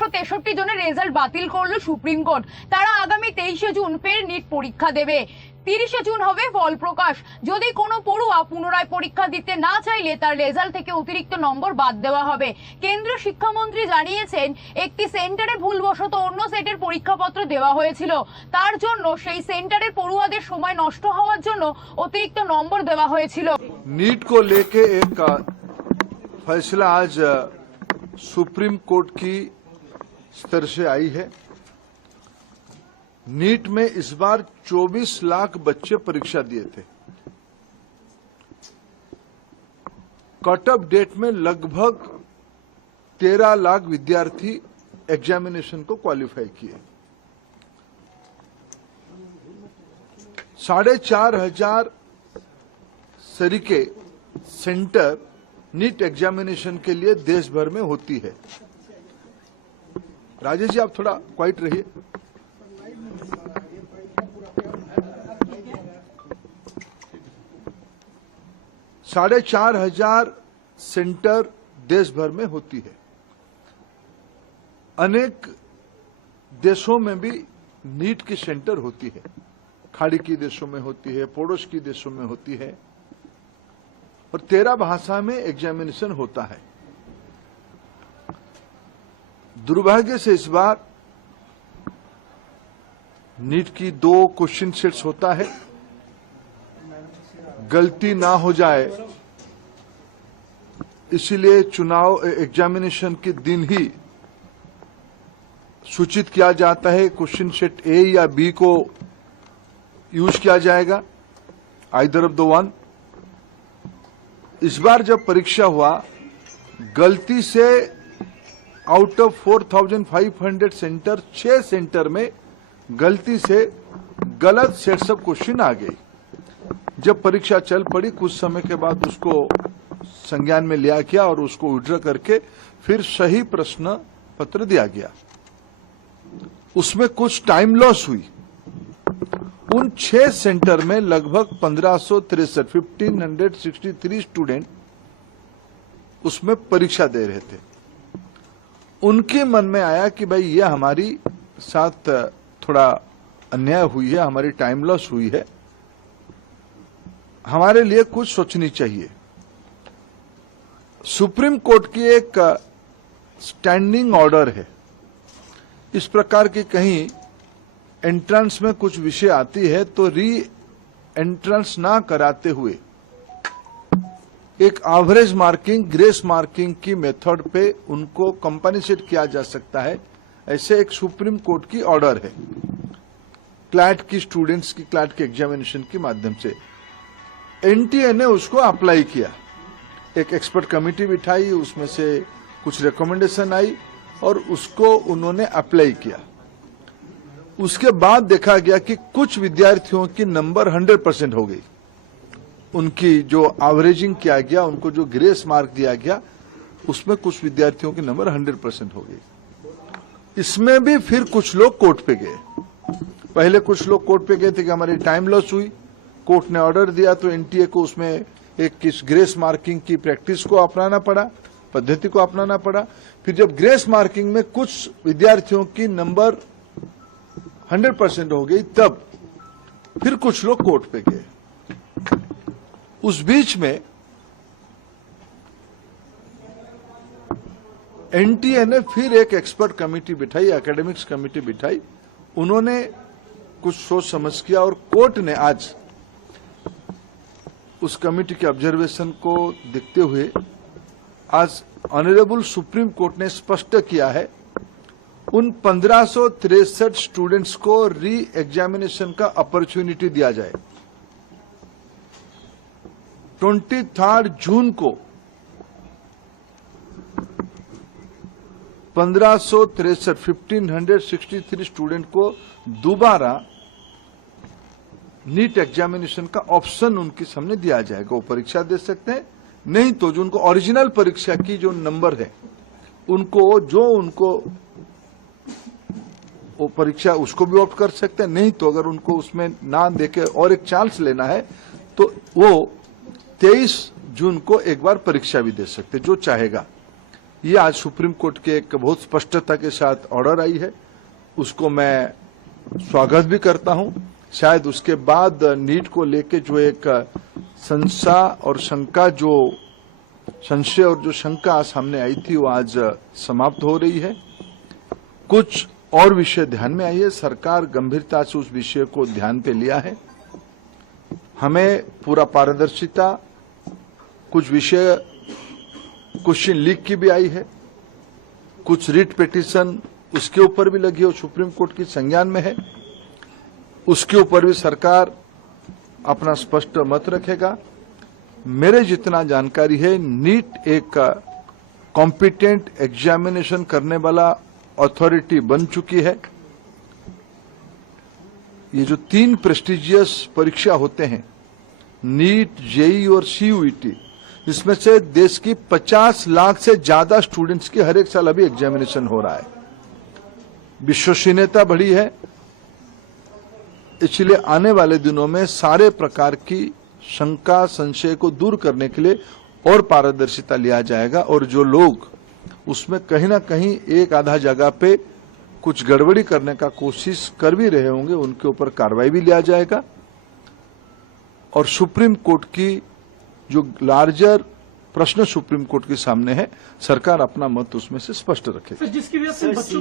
1563 জনের রেজাল্ট বাতিল করলো সুপ্রিম কোর্ট। তারা আগামী 23 জুন ফের নিট পরীক্ষা দেবে। 30 জুন হবে ফল প্রকাশ। যদি কোনো পড়ুয়া পুনরায় পরীক্ষা দিতে না চাইলে তার রেজাল্ট থেকে অতিরিক্ত নম্বর বাদ দেওয়া হবে। কেন্দ্রীয় শিক্ষামন্ত্রী জানিয়েছেন, একটি সেন্টারে ভুলবশত অন্য সেটের পরীক্ষাপত্র দেওয়া হয়েছিল, তার জন্য সেই সেন্টারের পড়ুয়াদের সময় নষ্ট হওয়ার জন্য অতিরিক্ত নম্বর দেওয়া হয়েছিল। नीट को लेके एक फैसला आज सुप्रीम कोर्ट की स्तर से आई है। नीट में इस बार 24 लाख बच्चे परीक्षा दिए थे। कट ऑफ डेट में लगभग 13 लाख विद्यार्थी एग्जामिनेशन को क्वालिफाई किए। 4,500 तरीके सेंटर नीट एग्जामिनेशन के लिए देश भर में होती है। राजेश जी, आप थोड़ा क्वाइट रहिए। साढ़े 4,500 सेंटर देश भर में होती है। अनेक देशों में भी नीट की सेंटर होती है। खाड़ी की देशों में होती है, पड़ोस की देशों में होती है, और 13 भाषा में एग्जामिनेशन होता है। दुर्भाग्य से इस बार नीट की 2 क्वेश्चन सेट्स होता है। गलती ना हो जाए इसीलिए चुनाव एग्जामिनेशन के दिन ही सूचित किया जाता है क्वेश्चन सेट ए या बी को यूज किया जाएगा, आइदर ऑफ द वन। इस बार जब परीक्षा हुआ, गलती से आउट ऑफ 4,500 सेंटर 6 सेंटर में गलती से गलत सेट्स ऑफ क्वेश्चन आ गई। जब परीक्षा चल पड़ी, कुछ समय के बाद उसको संज्ञान में लिया गया और उसको विड्रॉ करके फिर सही प्रश्न पत्र दिया गया। उसमें कुछ टाइम लॉस हुई। उन 6 सेंटर में लगभग 1563 स्टूडेंट उसमें परीक्षा दे रहे थे। उनके मन में आया कि भाई ये हमारी साथ थोड़ा अन्याय हुई है, हमारी टाइम लॉस हुई है, हमारे लिए कुछ सोचनी चाहिए। सुप्रीम कोर्ट की एक स्टैंडिंग ऑर्डर है। इस प्रकार की कहीं एंट्रेंस में कुछ विषय आती है तो री एंट्रेंस ना कराते हुए एक एवरेज मार्किंग, ग्रेस मार्किंग की मेथड पे उनको कंपनसेट किया जा सकता है। ऐसे एक सुप्रीम कोर्ट की ऑर्डर है। क्लैट की स्टूडेंट्स की क्लैट के एग्जामिनेशन के माध्यम से एनटीए ने उसको अप्लाई किया। एक एक्सपर्ट कमेटी बिठाई, उसमें से कुछ रिकमेंडेशन आई और उसको उन्होंने अप्लाई किया। उसके बाद देखा गया कि कुछ विद्यार्थियों की नंबर 100% हो गई। उनकी जो एवरेजिंग किया गया, उनको जो ग्रेस मार्क दिया गया, उसमें कुछ विद्यार्थियों की नंबर 100% हो गई। इसमें भी फिर कुछ लोग कोर्ट पे गए। पहले कुछ लोग कोर्ट पे गए थे कि हमारी टाइम लॉस हुई, कोर्ट ने ऑर्डर दिया तो एनटीए को उसमें एक किस ग्रेस मार्किंग की प्रैक्टिस को अपनाना पड़ा, पद्धति को अपनाना पड़ा। फिर जब ग्रेस मार्किंग में कुछ विद्यार्थियों की नंबर 100% हो गई, तब फिर कुछ लोग कोर्ट पे गए। उस बीच में एनटीए ने फिर एक एक्सपर्ट कमेटी बिठाई, एकेडमिक्स कमेटी बिठाई। उन्होंने कुछ सोच समझ किया और कोर्ट ने आज उस कमेटी के ऑब्जर्वेशन को देखते हुए आज ऑनरेबल सुप्रीम कोर्ट ने स्पष्ट किया है, उन 1563 स्टूडेंट्स को री एग्जामिनेशन का अपॉर्चुनिटी दिया जाए। 23 जून को 1563 स्टूडेंट को दोबारा नीट एग्जामिनेशन का ऑप्शन उनके सामने दिया जाएगा। वो परीक्षा दे सकते हैं, नहीं तो जो उनको ओरिजिनल परीक्षा की जो नंबर है उनको वो परीक्षा उसको भी ऑप्ट कर सकते हैं। नहीं तो अगर उनको उसमें ना देके और एक चांस लेना है तो वो 23 जून को एक बार परीक्षा भी दे सकते, जो चाहेगा। ये आज सुप्रीम कोर्ट के एक बहुत स्पष्टता के साथ ऑर्डर आई है, उसको मैं स्वागत भी करता हूं। शायद उसके बाद नीट को लेके जो एक संशय और जो शंका सामने आई थी वो आज समाप्त हो रही है। कुछ और विषय ध्यान में आई है, सरकार गंभीरता से उस विषय को ध्यान पे लिया है। हमें पूरा पारदर्शिता, कुछ विषय क्वेश्चन लीक की भी आई है, कुछ रिट पिटीशन उसके ऊपर भी लगी और सुप्रीम कोर्ट की संज्ञान में है, उसके ऊपर भी सरकार अपना स्पष्ट मत रखेगा। मेरे जितना जानकारी है, नीट एक कॉम्पिटेंट एग्जामिनेशन करने वाला अथॉरिटी बन चुकी है। ये जो 3 प्रेस्टिजियस परीक्षा होते हैं, नीट, जेईई और सीयूईटी, इसमें से देश की 50 लाख से ज्यादा स्टूडेंट्स की हर एक साल अभी एग्जामिनेशन हो रहा है। विश्वसनीयता बढ़ी है, इसलिए आने वाले दिनों में सारे प्रकार की शंका संशय को दूर करने के लिए और पारदर्शिता लिया जाएगा और जो लोग उसमें कहीं ना कहीं एक आधा जगह पे कुछ गड़बड़ी करने का कोशिश कर भी रहे होंगे, उनके ऊपर कार्रवाई भी लिया जाएगा। और सुप्रीम कोर्ट की जो लार्जर प्रश्न सुप्रीम कोर्ट के सामने है, सरकार अपना मत उसमें से स्पष्ट रखेगी। जिसकी वजह से बच्चों